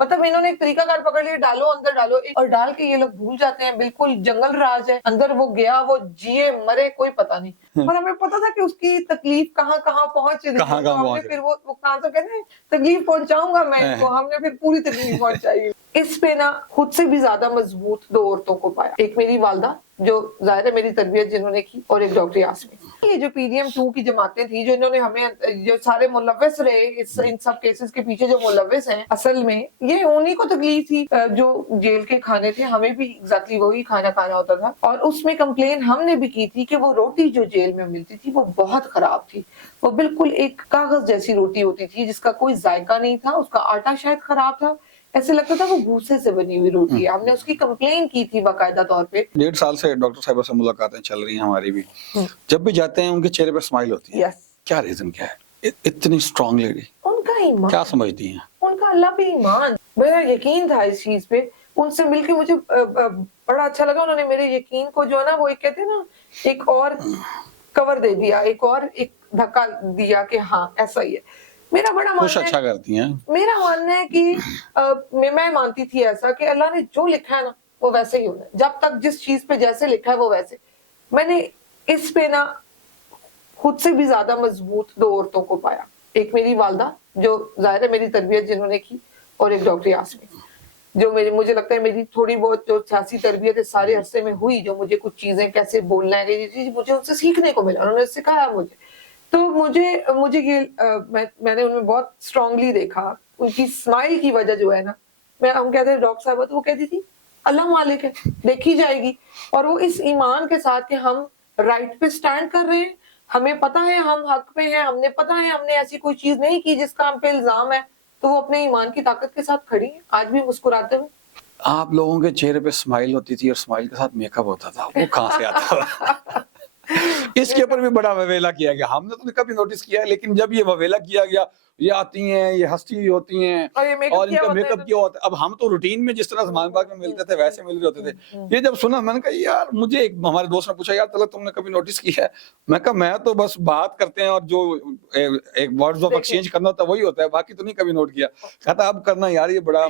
मतलब इन्होंने एक तरीका कार पकड़ लिया, डालो अंदर डालो, और डाल के ये लोग भूल जाते हैं, बिल्कुल जंगल राज है, अंदर वो गया, वो जिए मरे कोई पता नहीं। और हमें पता था कि उसकी तकलीफ कहाँ कहाँ पहुंच रही है, तो हमने फिर वो कहाँ तो कहते हैं तकलीफ पहुंचाऊंगा मैं इनको, हमने फिर पूरी तकलीफ पहुंचाई। इस पे ना खुद से भी ज्यादा मजबूत दो औरतों को पाया, एक मेरी वालदा जो जाहिर है मेरी तरबियत जिन्होंने की, और एक डॉक्टर यास्मीन। ये जो PDM2 की जमातें थी जो इन्होंने हमें, जो सारे मुलव्विस रहे इन सब केसेस के पीछे जो मुलव्विस हैं, असल में ये उन्हीं को तकलीफ थी जो जेल के खाने थे, हमें भी एग्जैक्टली वही खाना खाना होता था। और उसमें कंप्लेन हमने भी की थी कि वो रोटी जो जेल में मिलती थी वो बहुत खराब थी, वो बिल्कुल एक कागज जैसी रोटी होती थी जिसका कोई जायका नहीं था, उसका आटा शायद खराब था, ऐसे लगता था वो भूसे से बनी हुई रोटी है। हमने उसकी कंप्लेन की थी बाकायदा तौर पे। 1.5 साल से डॉक्टर साहिबा से मुलाकातें चल रही हैं हमारी भी, जब भी जाते हैं उनके चेहरे पर स्माइल होती है। क्या रीजन क्या है? इतनी स्ट्रांग लेडी, उनका ईमान, क्या समझती हैं? उनका अल्लाह पे ईमान, मेरा यकीन था इस चीज पे। उनसे मिलके मुझे बड़ा अच्छा लगा, उन्होंने मेरे यकीन को जो है ना, वो एक कहते हैं ना, एक और कवर दे दिया, एक धक्का दिया कि हाँ ऐसा ही है। मेरा बड़ा मानना अच्छा करती हैं। मेरा मानना है कि मैं मानती थी ऐसा कि अल्लाह ने जो लिखा है ना वो वैसे ही होना है, जब तक जिस चीज पे जैसे लिखा है वो वैसे। मैंने इस पे ना खुद से भी ज्यादा मजबूत दो औरतों को पाया, एक मेरी वालदा जो जाहिर है मेरी तरबियत जिन्होंने की, और एक डॉक्टर यास्मीन जो मुझे लगता है मेरी थोड़ी बहुत जो सियासी तरबियत इस सारे अरसे में हुई, जो मुझे कुछ चीजें कैसे बोलना है ये चीज मुझे उनसे सीखने को मिला, उन्होंने सिखाया मुझे। तो मुझे ये मैंने उनमें बहुत स्ट्रांगली देखा, उनकी स्माइल की वजह जो है ना, हम कहते हैं डॉक्टर साहब, तो वो कहती थी अल्लाह मालिक है, देखी जाएगी। और वो इस ईमान के साथ कि हम राइट पे स्टैंड कर रहे हैं, हमें पता है हम हक पे हैं, हमने पता है हमने ऐसी कोई चीज नहीं की जिसका हम पे इल्जाम है, तो वो अपने ईमान की ताकत के साथ खड़ी है आज भी मुस्कुराते हुए। आप लोगों के चेहरे पे स्माइल होती थी और स्माइल के साथ मेकअप होता था, वो कहाँ से आता था? इसके ऊपर भी बड़ा ववेला किया गया, हमने तो कभी नोटिस किया है, लेकिन जब ये ववेला किया गया, ये आती हैं, ये हंसती होती हैं और इनका मेकअप किया होता है। अब हम तो रूटीन में जिस तरह जमान बाग में मिलते थे वैसे मिल रहे होते थे। ये जब सुना मैंने कहा यार, मुझे एक हमारे दोस्त ने पूछा यार तलक तुमने कभी नोटिस किया है? मैं कहा मैं तो बस बात करते हैं और जो एक वर्ड्स ऑफ एक्सचेंज करना होता है वही होता है, बाकी तो नहीं कभी नोट किया। कहता अब करना यार, ये बड़ा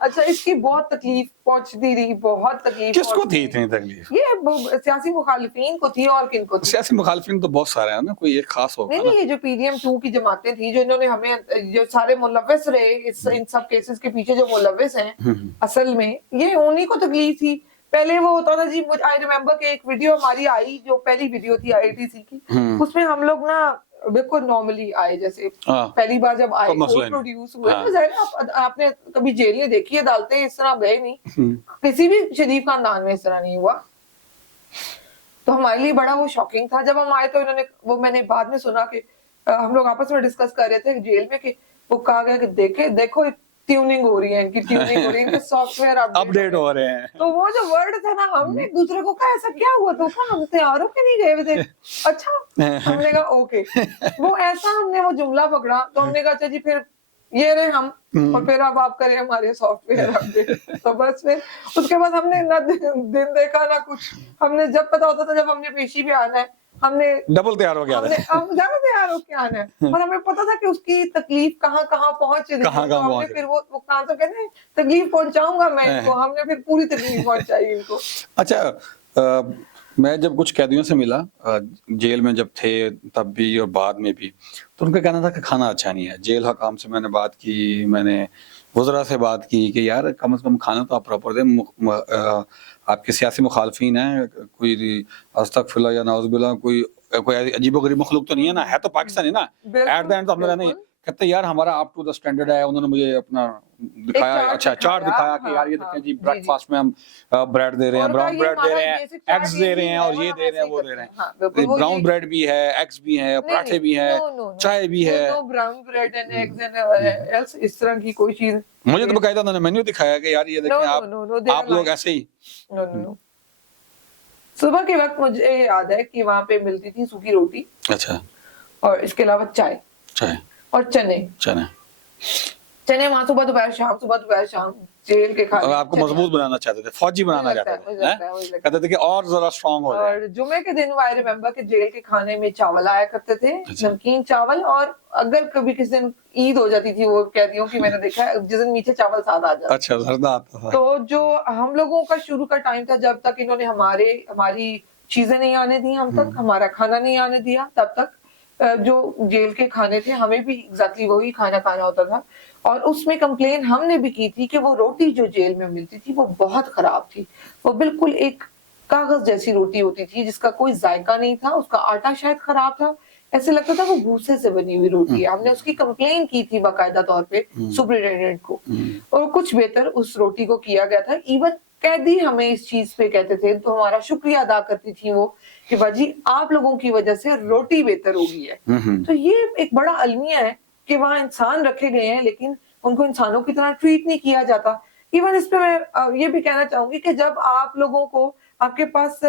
अच्छा, इसकी बहुत तकलीफ पहुंचती रही, बहुत तकलीफ। किसको थी इतनी तकलीफ? ये सियासी मुखालिफिन को थी, और किनको थी? सियासी मुखालिफिन तो बहुत सारे हैं ना, कोई एक खास होगा नहीं, ये जो PDM2 की जमातें थी जो इन्होंने हमें, जो सारे मुलव्विस रहे इन सब केसेस के पीछे जो मुलव्विस हैं, असल में ये उन्हीं को तकलीफ थी। पहले वो होता था जी, आई रिमेम्बर कि एक वीडियो हमारी आई, जो पहली वीडियो थी IITC की, उसमें हम लोग ना बिल्कुल नॉर्मली आए, जैसे पहली बार जब आए प्रोड्यूस हुए, तो जाहिर आपने कभी जेल नहीं देखी, अदालतें इस तरह गए नहीं, किसी भी शरीफ खानदान में इस तरह नहीं हुआ। तो हमारे लिए बड़ा वो शॉकिंग था जब हम आए, तो इन्होंने, वो मैंने बाद में सुना कि हम लोग आपस में डिस्कस कर रहे थे जेल में कि वो कहा गया कि देखो ट्यूनिंग हो रही है, इनकी ट्यूनिंग हो रही है, इनके सॉफ्टवेयर अपडेट हो रहे हैं। तो वो जो वर्ड था ना, हमने एक दूसरे को कहा ऐसा क्या हुआ, तो कहा हम तैयार होके नहीं गए थे। अच्छा, हमने कहा ओके, वो ऐसा हमने वो जुमला पकड़ा, तो हमने कहा अच्छा जी फिर ये रहे हम, और फिर अब आप करें हमारे सॉफ्टवेयर अपडेट। तो बस फिर उसके बाद हमने ना दिन देखा ना कुछ, हमने जब पता होता था जब हमने पेशी भी आना है, हमने डबल तैयार हो गया, हम ज्यादा तैयार होके आना है, और हमें पता था कि उसकी तकलीफ कहाँ कहाँ पहुंच रही है, तो हमने फिर वो कहाँ तो कहते हैं तकलीफ पहुंचाऊंगा मैं इनको, हमने फिर पूरी तकलीफ पहुंचाई इनको। अच्छा, मैं जब कुछ कैदियों से मिला जेल में जब थे तब भी और बाद में भी, तो उनका कहना था कि खाना अच्छा नहीं है। जेल हकाम से मैंने बात की, मैंने वज़रा से बात की कि यार कम से कम खाना तो आप प्रॉपर दें, आपके सियासी मुखालफिन हैं, कोई अस्तगफिरुल्लाह या नाउज़ुबिल्लाह कोई अजीबोगरीब मखलूक तो नहीं है ना, है तो पाकिस्तानी ना, एट द एंड तो हमने नहीं कहते यार हमारा अप टू द स्टैंडर्ड है। उन्होंने मुझे अपना दिखाया, अच्छा चार्ट दिखाया कि यार ये देखें जी, ब्रेकफास्ट में हम ब्रेड दे रहे हैं, ब्राउन ब्रेड दे रहे हैं, एग्स दे रहे हैं, और ये दे रहे हैं, वो दे रहे हैं, ब्राउन ब्रेड भी है, एग्स भी है, पराठे भी है, चाय भी है। Brown bread and eggs and इस तरह की कोई चीज मुझे तो बकायदा उन्होंने मेन्यू दिखाया कि यार ये देखें आप लोग ऐसे ही। सुबह के वक्त मुझे याद है कि वहाँ पे मिलती थी सूखी रोटी, अच्छा, और इसके अलावा चाय और चने। चने वहां सुबह दोपहर शाम जेल के खाने। और आपको चने। मजबूत बनाना चाहते थे, फौजी बनाना चाहते थे, मुझे लगता है। कहते थे कि और जरा स्ट्रांग हो जाए। और जुमे के दिन आई रिमेम्बर कि जेल के खाने में चावल आया करते थे, अच्छा। नमकीन चावल, और अगर कभी किसी दिन ईद हो जाती थी, वो कैदियों की मैंने देखा है जिस दिन मीठे चावल साथ आ जाते। अच्छा, जर्दा आता था। तो जो हम लोगों का शुरू का टाइम था, जब तक इन्होंने हमारी चीजें नहीं आने दी हम तक, हमारा खाना नहीं आने दिया, तब तक जो जेल के खाने थे हमें भी एग्जैक्टली वही खाना खाना होता था। और उसमें कंप्लेन हमने भी की थी कि वो रोटी जो जेल में मिलती थी वो बहुत खराब थी। वो बिल्कुल एक कागज जैसी रोटी होती थी जिसका कोई जायका नहीं था, उसका आटा शायद खराब था, ऐसे लगता था वो भूसे से बनी हुई रोटी है। हमने उसकी कंप्लेन की थी बाकायदा तौर पे सुपरिटेंडेंट को, और कुछ बेहतर उस रोटी को किया गया था। इवन कैदी हमें इस चीज पे कहते थे, तो हमारा शुक्रिया अदा करती थी वो कि बाजी आप लोगों की वजह से रोटी बेहतर हो गई है। तो ये एक बड़ा अलमिया है कि वहाँ इंसान रखे गए हैं लेकिन उनको इंसानों की तरह ट्रीट नहीं किया जाता। इवन इस पे मैं ये भी कहना चाहूंगी कि जब आप लोगों को, आपके पास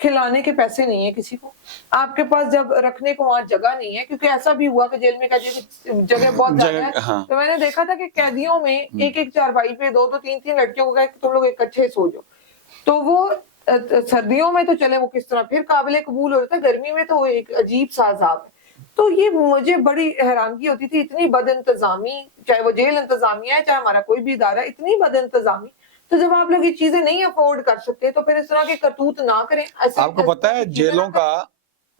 खिलाने के पैसे नहीं है किसी को, आपके पास जब रखने को वहाँ जगह नहीं है, क्योंकि ऐसा भी हुआ कि जेल में जगह बहुत ज्यादा है। हाँ। तो मैंने देखा था कि कैदियों में एक एक चारपाई पे दो तीन लड़कियों को कहा कि तुम लोग इकट्ठे सो जाओ। तो वो सर्दियों में तो चले वो किस तरह फिर काबिल कबूल हो जाता है, गर्मी में तो एक अजीब सा अजाब है। तो ये मुझे बड़ी हैरानगी होती थी, इतनी बद इंतजामी, चाहे वो जेल इंतजामिया है चाहे हमारा कोई भी इदारा, इतनी बद इंतजामी। तो जब आप लोग ये चीजें नहीं अफोर्ड कर सकते तो फिर इस तरह के करतूत ना करें। आपको पता है जेलों का,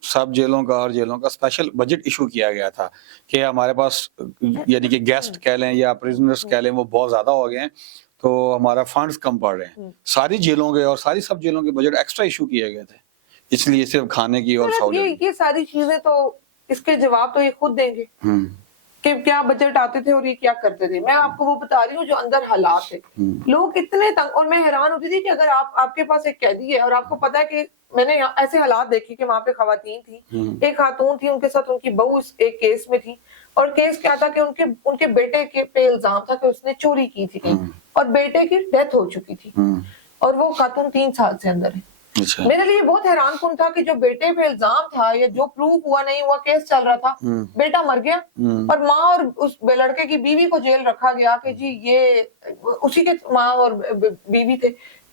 सब जेलों का और जेलों का स्पेशल बजट इशू किया गया था कि हमारे पास यानी कि गेस्ट कह लें या प्रिजनर्स कह लें वो बहुत ज्यादा हो गए हैं, तो हमारा फंड्स कम पड़ रहे हैं। सारी जेलों के और सारी सब जेलों के बजट एक्स्ट्रा इशू किए गए थे, इसलिए सिर्फ खाने की और सहूलियत। ये सारी चीजें तो इसके जवाब तो ये खुद देंगे कि क्या बजट आते थे और ये क्या करते थे। मैं आपको वो बता रही हूँ जो अंदर हालात है। लोग इतने तंग, और मैं हैरान होती थी कि अगर आपके पास एक कैदी है और आपको पता है कि मैंने ऐसे हालात देखे कि वहां पे खवातीन थी, एक खातून थी, उनके साथ उनकी बहू एक केस में थी, और केस क्या था कि उनके बेटे के पे इल्जाम था कि उसने चोरी की थी कहीं, और बेटे की डेथ हो चुकी थी, और वो खातून 3 साल से अंदर है। अच्छा। मेरे लिए बहुत हैरानकुन था कि जो बेटे पे इल्जाम था या जो प्रूफ हुआ नहीं हुआ, केस चल रहा था, बेटा मर गया और माँ और उस लड़के की बीवी को जेल रखा गया कि जी ये उसी के माँ और बीवी थे।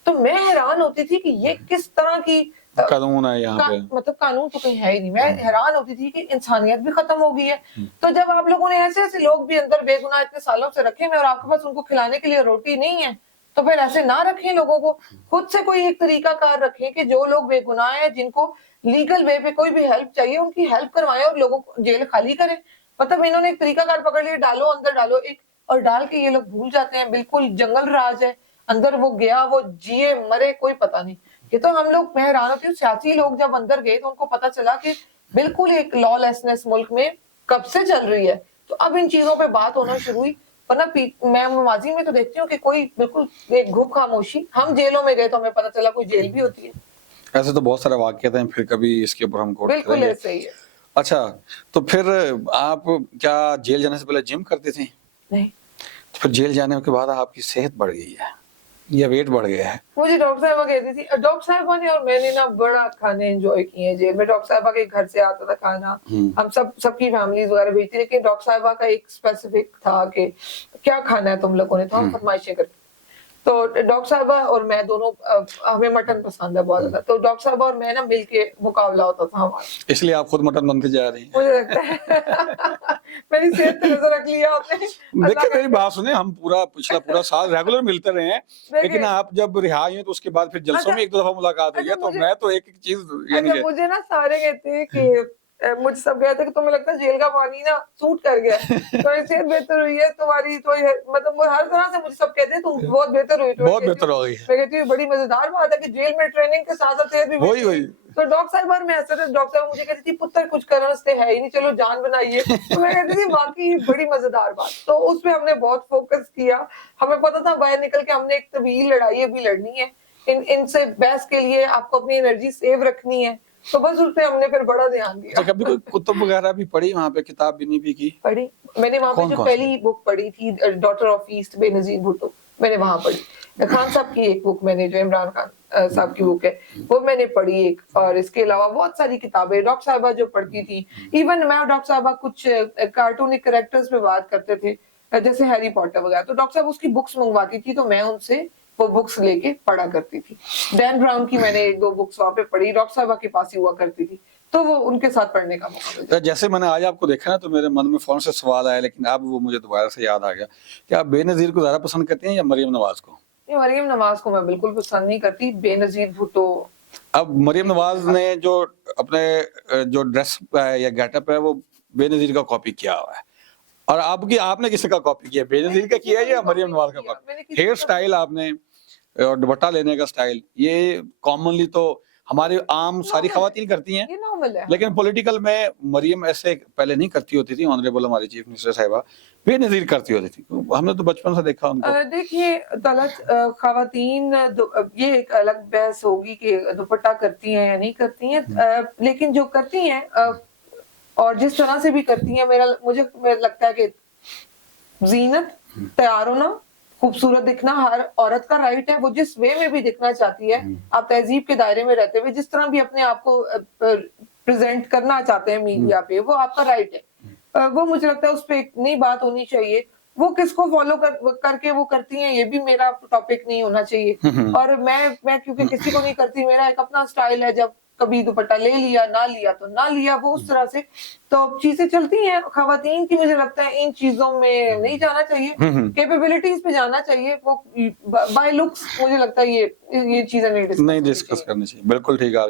तो मैं हैरान होती थी कि ये किस तरह की कानून है यहाँ पे, मतलब कानून तो कहीं है ही नहीं। मैं हैरान होती थी कि इंसानियत भी खत्म हो गई है। तो जब आप लोगों ने ऐसे ऐसे लोग भी अंदर बेगुनाह इतने सालों से रखे हुए और आपके पास उनको खिलाने के लिए रोटी नहीं है, तो फिर ऐसे ना रखें लोगों को, खुद से कोई एक तरीका कार रखें कि जो लोग बेगुनाह हैं, जिनको लीगल वे पे कोई भी हेल्प चाहिए, उनकी हेल्प करवाएं और लोगों को जेल खाली करें। मतलब इन्होंने एक तरीका कार पकड़ लिया, डालो अंदर डालो एक, और डाल के ये लोग भूल जाते हैं बिल्कुल जंगल राज है अंदर, वो गया वो जिए मरे कोई पता नहीं। ये तो हम लोग, मैं हैरान होती हूँ, सियासी लोग जब अंदर गए तो उनको पता चला कि बिल्कुल एक लॉलेसनेस मुल्क में कब से चल रही है। तो अब इन चीजों पे बात होना शुरू हुई, वरना मैं माजी में तो देखती हूँ कि कोई बिल्कुल एक घुप खामोशी। हम जेलों में गए तो हमें पता चला कोई जेल भी होती है। ऐसे तो बहुत सारे वाकयात हैं, फिर कभी इसके ऊपर हम कोट बिल्कुल करेंगे। ऐसे ही है। अच्छा, तो फिर आप क्या जेल जाने से पहले जिम करते थे? नहीं। तो फिर जेल जाने के बाद आपकी सेहत बढ़ गई है या वेट बढ़ गया है? मुझे डॉक्टर साहबा कहती थी, डॉक्टर साहबा ने और मैंने ना बड़ा खाने एंजॉय किए हैं जेल में। डॉक्टर साहबा के घर से आता था खाना, हम सबकी फैमिलीज वगैरह भेजती, लेकिन डॉक्टर साहबा का एक स्पेसिफिक था कि क्या खाना है तुम लोगों ने, तो हम फरमाइशें करते। तो डॉक्टर साहबा और मैं दोनों, हमें मटन पसंद है बहुत ज्यादा, तो डॉक्टर साहबा और मैं ना मिल के मुकाबला होता था हमारा। इसलिए आप खुद मटन बनते जा रही हैं? मुझे लगता है मेरी सेहत पे नजर रख लिया आपने। देखिए मेरी बात सुने, हम पिछला पूरा साल रेगुलर मिलते रहे हैं, लेकिन आप जब रिहा हुए तो उसके बाद फिर जलसों में एक दो दफा मुलाकात हुई है, तो मैं तो एक एक चीज यानी मुझे ना सारे कहते हैं कि मुझे सब कहते हैं कि तुम्हें लगता है जेल का पानी ना सूट कर गया, तुम्हारी सेहत बेहतर हुई है, तुम्हारी तो मतलब हर तरह से मुझे सब कहते हैं तुम बहुत बेहतर हुई, बहुत बेहतर हो गई है। मैं कहती हूँ बड़ी मजेदार बात है कि जेल में ट्रेनिंग के साथ साथ सेहत भी वही तो डॉक्टर साहब और मैं ऐसा था, डॉक्टर साहब मुझे कहती थी पुत्र कुछ करना रस्ते है ही नहीं, चलो जान बनाइए। तो मैं कहती थी वाकई बड़ी मजेदार बात। तो उसपे हमने बहुत फोकस किया, हमें पता था बाहर निकल के हमने एक तवील लड़ाई भी लड़नी है, इनसे बहस के लिए आपको अपनी एनर्जी सेव रखनी है, तो बस उस पे हमने फिर बड़ा ध्यान दिया। तो कभी कोई कुतुब वगैरह भी पढ़ी वहाँ पे, किताब भी नहीं भी की? पढ़ी मैंने वहाँ पे, जो पहली बुक पढ़ी थी daughter of east Benazir Bhutto, मैंने वहाँ पढ़ी। खान साहब की एक बुक मैंने, जो इमरान खान साहब की बुक है, वो मैंने पढ़ी एक, और इसके अलावा बहुत सारी किताबें डॉक्टर साहबा जो पढ़ती थी। इवन मैं और डॉक्टर साहबा कुछ कार्टूनिक कैरेक्टर्स पे बात करते थे, जैसे हैरी पॉटर वगैरह, तो डॉक्टर साहब उसकी बुक्स मंगवाती थी तो मैं उनसे वो बुक्स लेके पढ़ा करती थी। डैन ब्राउन की मैंने 1-2 बुक्स वहाँ पे पढ़ी, डॉक्टर साहब के पास ही हुआ करती थी, तो वो उनके साथ पढ़ने का मौका मिला। तो जैसे मैंने आज आपको देखा ना, तो मेरे मन में फौरन से सवाल आया, लेकिन अब वो मुझे दोबारा से याद आ गया कि आप बेनज़ीर को ज़्यादा पसंद करती हैं या मरियम नवाज को? ये मरियम नवाज को मैं बिल्कुल पसंद नहीं करती, बेनजीर भुट्टो। अब मरियम नवाज ने जो अपने जो ड्रेस है या गेटअप है वो बेनज़ीर का कॉपी किया हुआ है, और आपने किसका कॉपी किया, बेनज़ीर का किया है या मरियम नवाज का कॉपी? हेयर स्टाइल आपने और दुपट्टा लेने का स्टाइल, ये कॉमनली तो हमारे आम सारी खवातीन करती हैं, ये नॉर्मल है। लेकिन पॉलिटिकल में मरियम ऐसे पहले नहीं करती होती थी। ऑनरेबल हमारी चीफ मिनिस्टर साहिबा बेनज़ीर करती होती थी, हमने तो बचपन से देखा उनको। देखिए तलत खवातीन ये एक अलग बहस होगी कि दुपट्टा करती हैं या नहीं करती हैं, लेकिन जो करती हैं और जिस तरह से भी करती हैं, मुझे लगता है कि जीनत, तैयार होना, खूबसूरत दिखना हर औरत का राइट है। वो जिस वे में भी दिखना चाहती है, आप तहजीब के दायरे में रहते हुए जिस तरह भी अपने आप को प्रेजेंट करना चाहते हैं मीडिया पे, वो आपका राइट है। वो मुझे लगता है उस पर एक नई बात होनी चाहिए। वो किसको फॉलो करके वो करती हैं, ये भी मेरा टॉपिक नहीं होना चाहिए। और मैं क्योंकि किसी को नहीं करती, मेरा एक अपना स्टाइल है, जब कभी दुपट्टा ले लिया, ना लिया तो ना लिया, वो उस तरह से तो चीजें चलती हैं। खवातीन की मुझे लगता है इन चीजों में नहीं जाना चाहिए, कैपेबिलिटीज पे जाना चाहिए। वो बाय लुक्स मुझे लगता है ये चीजें नहीं डिस्कस करनी चाहिए। बिल्कुल ठीक है।